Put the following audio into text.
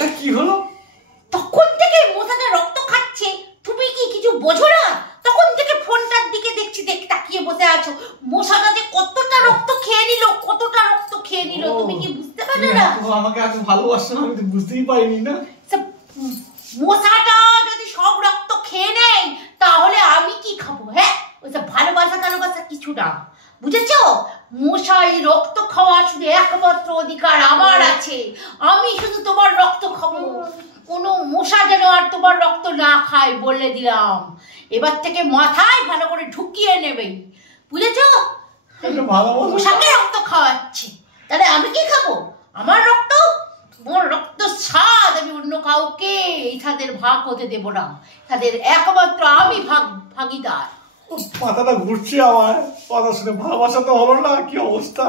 এটা কি হলো? তখন থেকে মশাটা রক্ত খাচ্ছে, তুমি কি কিছু বোঝো না? তখন থেকে ফোনটার দিকে দেখছি, তাকিয়ে বসে আছো। মশাটা যে কতটা রক্ত খেয়ে নিল, কতটা রক্ত খেয়ে নিল, তুমি কি বুঝতে পারলে না? আমাকে এত ভালোবাসো না, আমি তো বুঝতেই পারিনি না। মশাটা যদি সব রক্ত খেয়ে নেয় তাহলে আমি কি খাবো? হ্যাঁ, ওইসব ভালোবাসা কিছু না, বুঝেছো? মশাই রক্ত খাওয়া শুধু একমাত্র অধিকার আমার আছে। আমি শুধু তোমার রক্ত খাবো, কোনো মশা যেন আর তোমার রক্ত না খায় বলে দিলাম। এবার থেকে মাথায় ভালো করে ঢুকিয়ে নেবে, বুঝেছো? মশাকে রক্ত খাওয়াচ্ছে, তাহলে আমি কি খাবো? আমার রক্ত, তোমার রক্ত স্বাদ আমি অন্য কাউকে এই স্বাদের ভাগ হতে দেব না। তাদের একমাত্র আমি ভাগিদার। মাথাটা ঘুরছে আমার কথা শুনে। ভালোবাসা তো হলো না, কি অবস্থা।